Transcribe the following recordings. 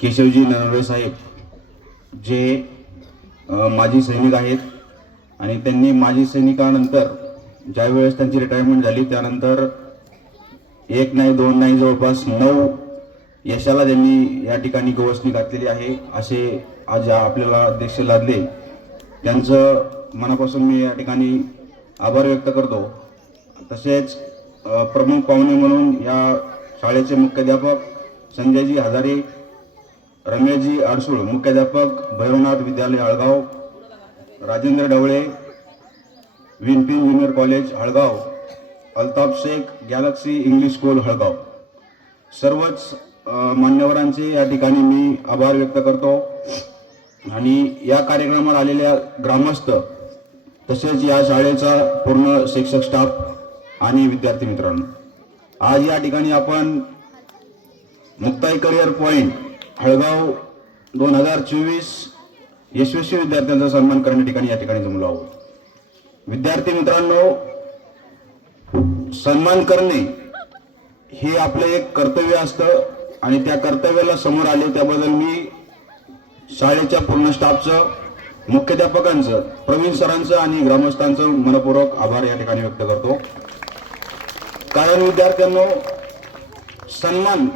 केशवजी नरवणे साहेब जे माजी सैनिक आहेत आणि त्यांनी माजी सैनिकानंतर ज्यावेळेस त्यांची रिटायरमेंट झाली त्यानंतर एक नाही दोन नाही जवळपास 9 यशाला त्यांनी या ठिकाणी गवसणी घातलेली आहे। असे आज आपल्याला अध्यक्ष लादले त्यांचं मनापासून मी या ठिकाणी आभार व्यक्त करतो। तसेच प्रमुख पाहुणे म्हणून या शाळेचे मुख्याध्यापक संजयजी हजारे, रमेशजी आडसूळ मुख्याध्यापक भैरवनाथ विद्यालय हळगाव, राजेंद्र ढवळे विनपिन junior college Halgaon, Altaf Shaikh Galaxy English school Halgaon, सर्वच मान्यवरांचे या ठिकाणी मी आभार व्यक्त करतो। आणि या कार्यक्रमाला आलेल्या ग्रामस्थ तसेच या शाळेचा पूर्ण शिक्षक स्टाफ आणि विद्यार्थी मित्रांनो, आज या ठिकाणी आपण मुक्ताई करिअर पॉइंट हळगाव 2024 यशस्वी विद्यार्थ्यांचा सन्मान करण्या ठिकाणी या ठिकाणी जमलो आहोत। विद्यार्थी मित्रांनो, सन्मान करणे हे आपलं एक कर्तव्य असतं आणि त्या कर्तव्याला समोर आले त्याबद्दल मी शाळेच्या पूर्ण स्टाफचं, मुख्याध्यापकांचं, प्रवीण सरांचं आणि ग्रामस्थांचं मनपूर्वक आभार या ठिकाणी व्यक्त करतो। कारण विद्यार्थ्यांनो, सन्मान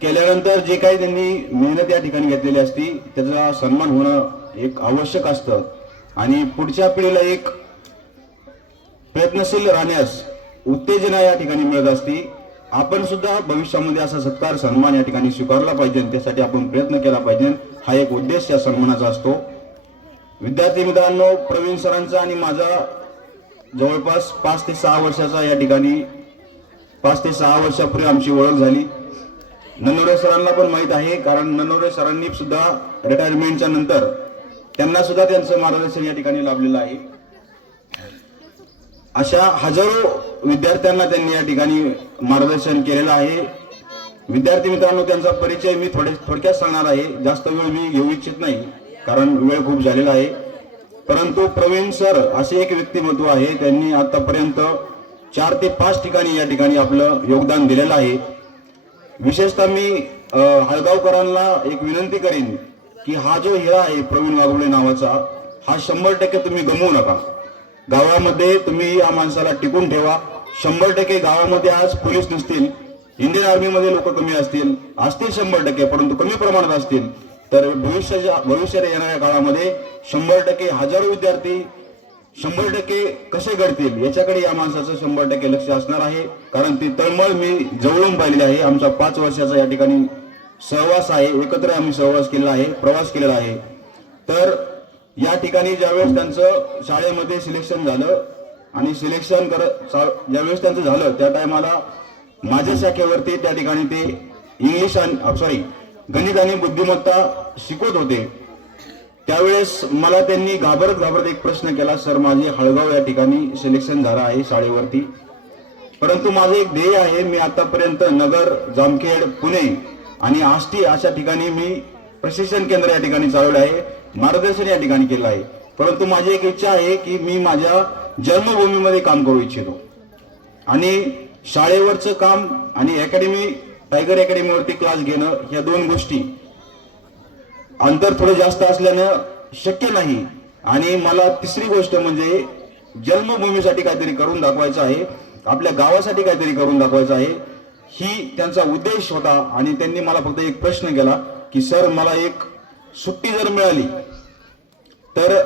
केल्यानंतर जे काही त्यांनी मेहनत या ठिकाणी घेतलेली असती त्याचा सन्मान होणं एक आवश्यक असतं आणि पुढच्या पिढीला एक प्रयत्नशील राहण्यास उत्तेजना या ठिकाणी मिळत असते। आपण सुद्धा भविष्यामध्ये असा सत्कार सन्मान या ठिकाणी स्वीकारला पाहिजे, त्यासाठी आपण प्रयत्न केला पाहिजे, हा एक उद्देश या सन्मानाचा असतो। विद्यार्थी मित्रांनो, प्रवीण सरांचा आणि माझा जवळपास 5 ते 6 वर्षाचा या ठिकाणी 5 ते 6 वर्षापूर्वी आमची ओळख झाली। ननवरे सरांना पण माहीत आहे, कारण ननवरे सरांनी सुद्धा रिटायरमेंटच्या नंतर त्यांना सुद्धा त्यांचं मार्गदर्शन या ठिकाणी लाभलेलं आहे। अशा हजारो विद्यार्थ्यांना त्यांनी या ठिकाणी मार्गदर्शन केलेलं आहे। विद्यार्थी मित्रांनो, त्यांचा परिचय मी थोडक्यात सांगणार आहे, जास्त वेळ मी घेऊ इच्छित नाही कारण वेळ खूप झालेला आहे। परंतु प्रवीण सर असे एक व्यक्तिमत्व आहे, त्यांनी आतापर्यंत 4 ते 5 ठिकाणी या ठिकाणी आपलं योगदान दिलेलं आहे। विशेषतः मी हळगावकरांना एक विनंती करीन की हा जो हिरा आहे प्रवीण वाघोळे नावाचा, हा 100% तुम्ही गमवू नका। गावामध्ये तुम्ही या माणसाला टिकून ठेवा। 100% गावामध्ये आज पोलीस नसतील, इंडियन आर्मीमध्ये लोक कमी असतील 100%, परंतु कमी प्रमाणात असतील, तर भविष्यात येणाऱ्या काळामध्ये 100% हजारो विद्यार्थी 100% कसे घडतील याच्याकडे या माणसाचं 100% लक्ष असणार आहे। कारण ती तळमळ मी जवळून पाहिलेली आहे। आमचा 5 वर्षाचा या ठिकाणी सहवास आहे, एकत्र आम्ही सहवास केलेला आहे, प्रवास केलेला आहे। तर या ठिकाणी ज्यावेळेस त्यांचं शाळेमध्ये सिलेक्शन झालं आणि सिलेक्शन ज्यावेळेस त्यांचं झालं त्या टायमाला माझ्या शाखेवरती त्या ठिकाणी ते इंग्लिश आणि गणित आणि बुद्धिमत्ता शिकवत होते। त्यावेळेस मला त्यांनी घाबरत एक प्रश्न केला, सर माझे हळगाव या ठिकाणी सिलेक्शन झालं आहे शाळेवरती, परंतु माझं एक ध्येय आहे, मी आतापर्यंत नगर, जामखेड, पुणे आणि आष्टी अशा ठिकाणी मी प्रशिक्षण केंद्र या ठिकाणी चालवलं आहे, मार्गदर्शन या ठिकाणी केलं आहे, परंतु माझी एक इच्छा आहे की मी माझ्या जन्मभूमीमध्ये काम करू इच्छितो आणि शाळेवरचं काम आणि अकॅडमी, टायगर अकॅडमीवरती क्लास घेणं, ह्या 2 गोष्टी अंतर थोडं जास्त असल्यानं शक्य नाही। आणि मला तिसरी गोष्ट म्हणजे जन्मभूमीसाठी काहीतरी करून दाखवायचं आहे, आपल्या गावासाठी काहीतरी करून दाखवायचं आहे, ही त्यांचा उद्देश होता। आणि त्यांनी मला फक्त एक प्रश्न केला की सर मला एक सुट्टी जर मिळाली तर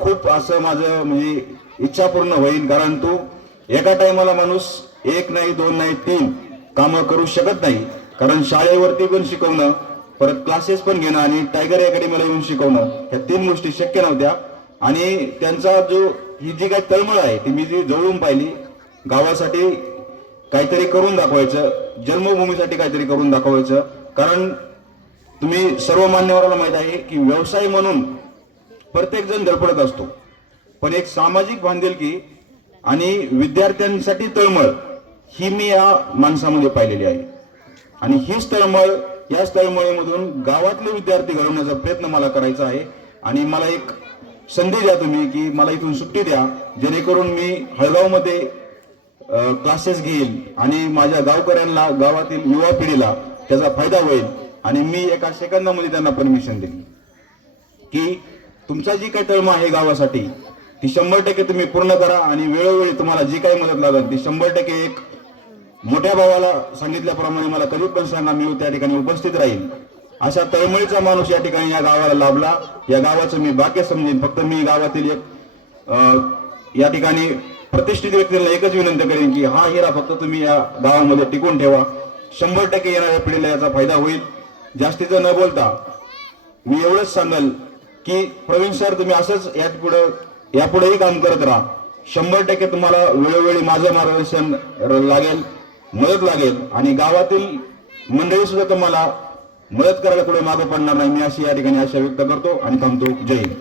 खूप असं माझं म्हणजे इच्छा पूर्ण होईल, कारण तो एका टायमाला माणूस 1 नाही 2 नाही 3 कामं करू शकत नाही, कारण शाळेवरती पण शिकवणं, परत क्लासेस पण घेणं आणि टायगर अकॅडमीला येऊन शिकवणं, ह्या 3 गोष्टी शक्य नव्हत्या। आणि त्यांचा ही जी काही तळमळ आहे ती मी जी जवळून पाहिली, गावासाठी काहीतरी करून दाखवायचं, जन्मभूमीसाठी काहीतरी करून दाखवायचं। कारण तुम्ही सर्व मान्यवरांना माहित आहे की व्यवसाय म्हणून प्रत्येक जण धडपडत असतो, पण एक सामाजिक बांधिलकी आणि विद्यार्थ्यांसाठी तळमळ ही मी या माणसामध्ये पाहिलेली आहे। आणि हीच तळमळ, याच तळमळीमधून गावातले विद्यार्थी घडवण्याचा प्रयत्न मला करायचा आहे। आणि मला एक संधी द्या तुम्ही की मला इथून सुट्टी द्या, जेणेकरून मी हळगावमध्ये क्लासेस घेईल आणि माझ्या गावकऱ्यांना, गावातील युवा पिढीला त्याचा फायदा होईल। आणि मी एका सेकंदामध्ये त्यांना परमिशन दिली की तुमचा जी काही तळमळ आहे गावासाठी ती 100% तुम्ही पूर्ण करा आणि वेळोवेळी तुम्हाला जी काही मदत लागेल ती 100% एक मोठ्या भावाला सांगितल्याप्रमाणे मला कधी पण सांगा, मी त्या ठिकाणी उपस्थित राहील. अशा तळमळीचा माणूस या ठिकाणी या गावाला लाभला. या गावाचं मी बाकी समजेन. फक्त मी गावातील एक या ठिकाणी प्रतिष्ठित व्यक्तीला एकच विनंती करेन की हा हिरा फक्त तुम्ही या गावामध्ये टिकून ठेवा. 100% येणाऱ्या पिढीला याचा फायदा होईल. जास्तीचं न बोलता मी एवढंच सांगाल की प्रवीण सर तुम्ही असंच यापुढेही काम करत राहा. 100% तुम्हाला वेळोवेळी माझं मार्गदर्शन लागेल, मदत लागेल आणि गावातील मंडळी सुद्धा तुम्हाला मदत करायला कुठे मागे पडणार नाही. मी अशी या ठिकाणी आशा व्यक्त करतो आणि थांबतो. जय हिंद.